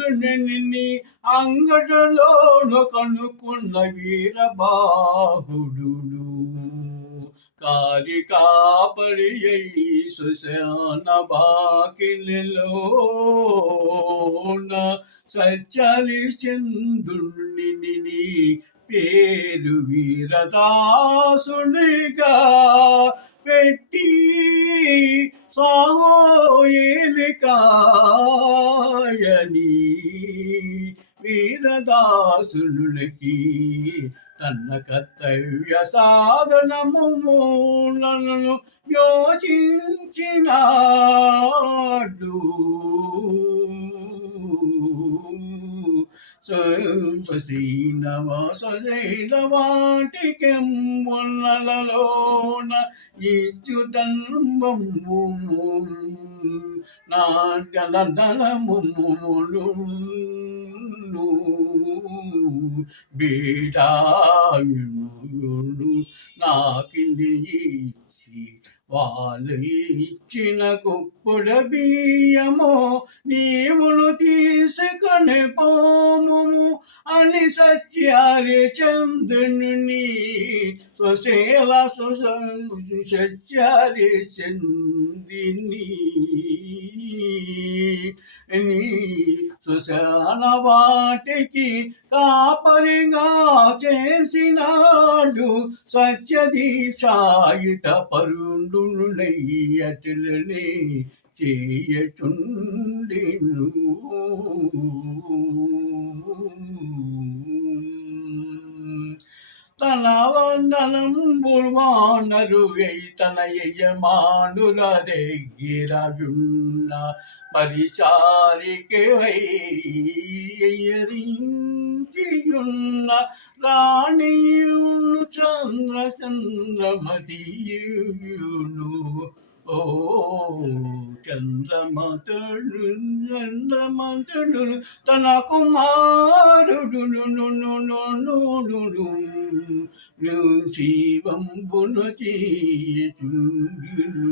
చంద్రుని అంగటలోను కనుక్కున్న వీరబాహుడు కాలి కాపరి అయి శ్మశాన బాకిలిలోన సత్యలి చంద్రుని పేరు వీరదాసునిగా పెట్టి సాగోయేలికాయని వీరదాసునికి తన కర్తవ్య సాధనములను యోచించినాడు. వాటికెంబులలోన ఇచ్చుతన్మము నాట్యదళములు బీడాయును నాకింది ఇచ్చి వాళ్ళు ఇచ్చిన కుప్పుడు బియ్యము నీవును తీసుకొని పోము అని సత్యారి చంద్రుని స్వశేల సత్యారి చందిని శ్మశాన వాటికి కాపరిగా చేసినాడు సత్యదీక్షాయుత పరుండునయ్యటులనే చేయచుండెను. తన వందనంబువానరు తన యజమానుల దగ్గరయున్న పరిచారికయ్యరించియున్న రాణియును చంద్రమతియును ఓ చంద్రమతుడు తన కుమారుడు శివంబును చేయుచుండును.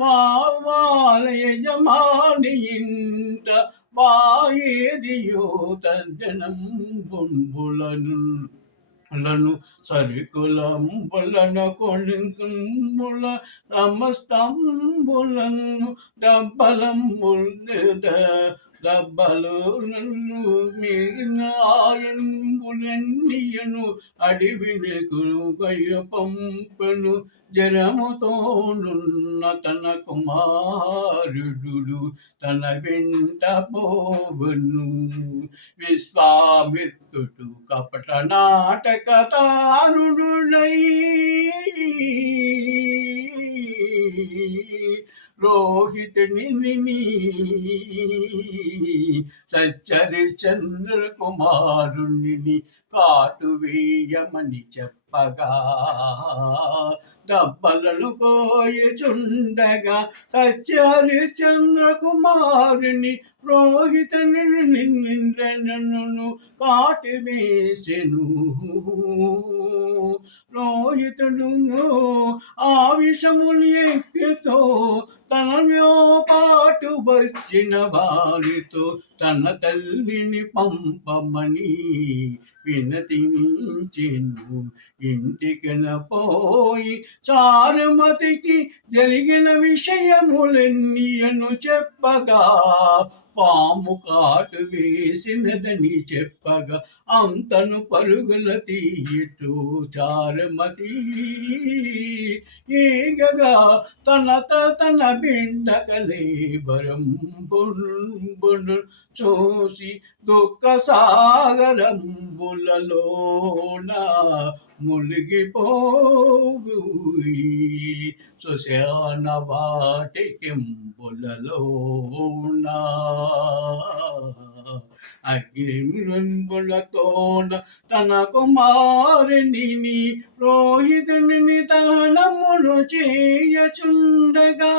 వాళ్ళ యజమాని ఇంట వాయేదియో తజ్జనం బొంబులను సరికులంబులను కొడుకుంబుల సమస్తంబులను దబ్బలు మిగిలిన ఆయంబులన్నీయను అడివినకు పంపను జరముతోనున్న తన కుమారుడు తన వెంట పోవను. విశ్వామిత్రుడు కపట నాటకతారుడై రోహితుని సచ్చరిచంద్ర కుమారుని కాటు వేయమని చెప్పగా దబ్బలను కోయుచుండగా సచ్చరిచంద్ర కుమారుని రోహితుని కాటు వేసెను. రోహితుడు ఆ విషముని ఎక్కుతో తనలో పాటు వచ్చిన వారితో తన తల్లిని పంపమని వినతించెను. ఇంటికిన పోయి చారుమతికి జరిగిన విషయములన్నీయను చెప్పగా పాము కాటు వేసినదని చెప్పగా అంతను పరుగుల తీయటూ చారుమతి ఈగగా తన బిడ్డ కలేబరంబును చూసి దుఃఖ సాగరంబులలోన మునిగిపోవు శ్మశాన వాటికెంబులలోన అగ్నిములతోన తన కుమారుని రోహితుని దహనములు చేయచుండగా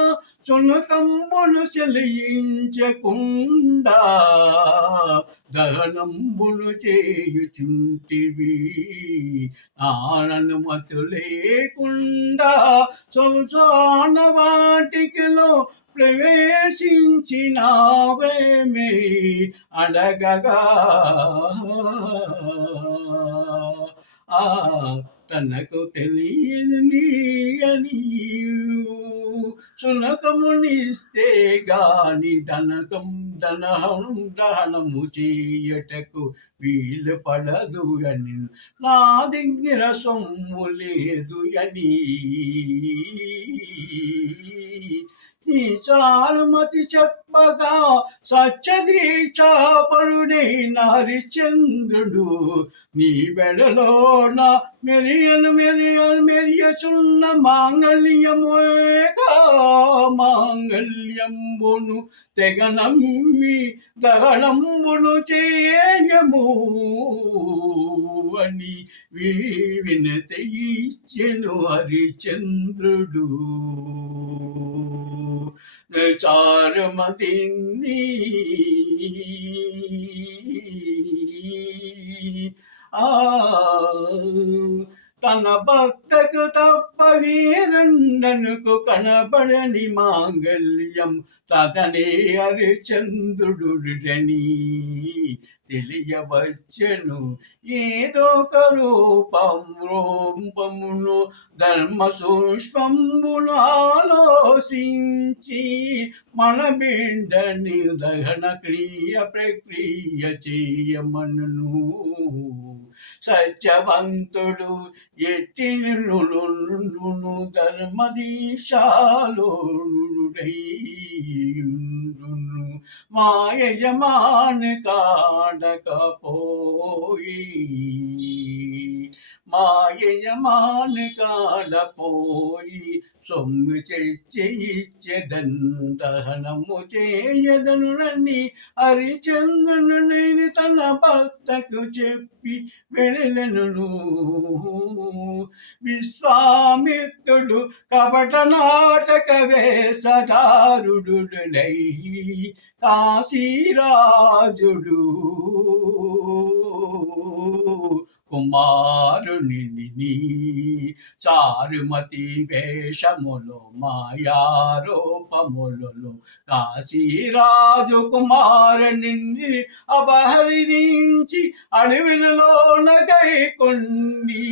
సునకంబులు చెలించకుండా దహనంబులు చేయుచుంటివి. ఆననుమతు లేకుండా శ్మశాన వాటికలో ప్రవేశించినావేమే అడగగా ఆ తనకు తెలియదు అని సునకమునిస్తే గాని దహనము చేయటకు వీలు పడదు అని నా దగ్గర సొమ్ము లేదు అని ఈ చారుమతి చెప్పగా సత్యదీక్షాపరుడైన హరిశ్చంద్రుడు నీ వెడలోన మెరియచున్న మాంగళ్యమును తెగ నమ్మి దహనంబును చేయము అని వినతి ఇచ్చెను హరిశ్చంద్రుడు చారుమతిని తన భర్తకు తప్ప వీరండనుకు కనబడని మాంగళ్యం తదనే హరిశ్చంద్రుడుడని తెలియవచ్చెను ఏదో రూపమును ధర్మ సూక్ష్మమును ఆలోచించి మన బిడ్డని దహన ప్రక్రియ చేయమను సత్యవంతుడు ఎట్టిను ధర్మదీశాలుడైయుండును మా యజమాని కాడకపోయి మా యజమాని కాడపోయి సొమ్ము ఇచ్చెదన్ దహనము చేయదను నని హరిశ్చంద్రుని తన భర్తకు చెప్పి వెళ్ళెను విశ్వామిత్రుడు కపట నాటక వేషధారుడునై కాశీరాజుడు కుమారుని చారుమతి వేషములో మాయారూపములలో కాశీరాజు కుమారుని అపహరించి అడవిలోన గైకొండి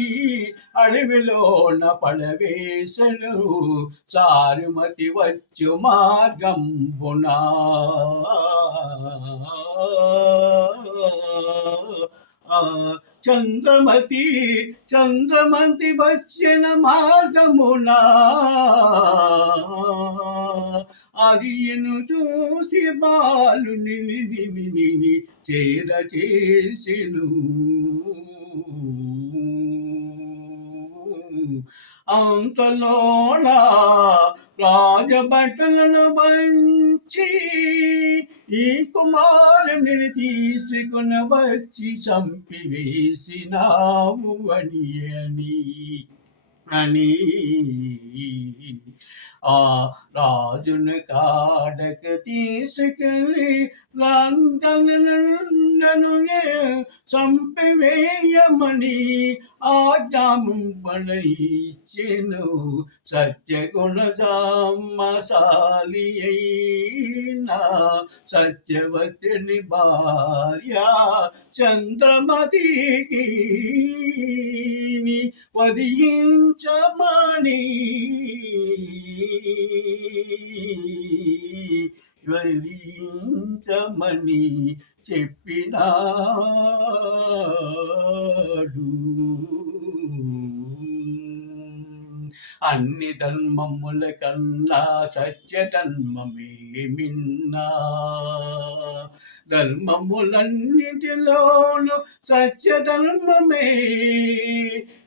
అడవిలోన పడవేసను చారుమతి వచ్చు మార్గంబునా చంద్రమతి వచ్చిన మార్గమునా అదియను చూసి బాలుని చేర చేసెను అంతలోన రాజభటులను వంచి ఈ కుమారుని తీసుకుని వచ్చి చంపివేసినావు అని ఆ రాజును కాడకు తీసుకెళ్ళి లంకను చంపివేయమని ఆజ్ఞాపించెను సత్యగుణ సామశాలి అయిన సత్యవతిని భార్య చంద్రమతికి వధించమని చెప్పినాడు అన్ని ధర్మముల కన్నా సత్య ధర్మమే మిన్నా ధర్మములన్నిటిలోను సత్య ధర్మమే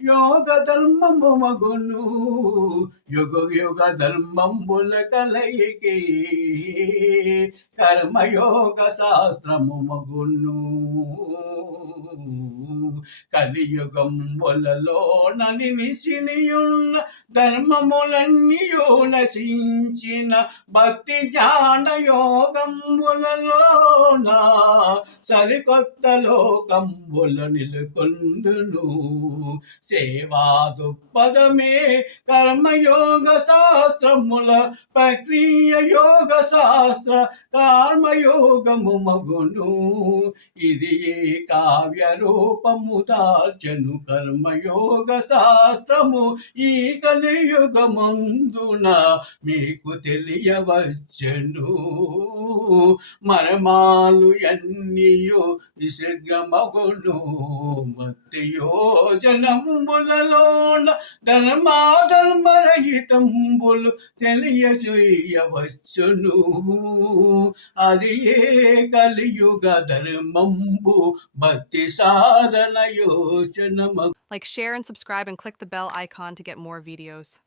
యోగ ధర్మము మగును యుగ ధర్మముల కలయికే కర్మయోగ శాస్త్రము మగును కలియుగంబులలోన నిలిచినియున్న ధర్మములన్నీయు నశించిన భక్తి జ్ఞాన యోగంబులలోన సరికొత్త లోకంబుల నిలుకొందును. సేవా దృక్పథమే కర్మయోగ శాస్త్రముల ప్రక్రియ యోగ శాస్త్ర కర్మయోగము మగును. ఇది ఏ కావ్య రూపము దాల్చెను కర్మయోగ శాస్త్రము ఈ కలియుగమందున మీకు తెలియవచ్చెను. మర్మాలు ఎన్నియు విశిగ్రమగును భక్తి యోజనంబులలోన ధర్మాధర్మరహితంబులు తెలియజేయవచ్చును. అది ఏ కలియుగ ధర్మంబు భక్తి సాధన యోచనము. Like, share, and subscribe, and click the bell icon to get more videos.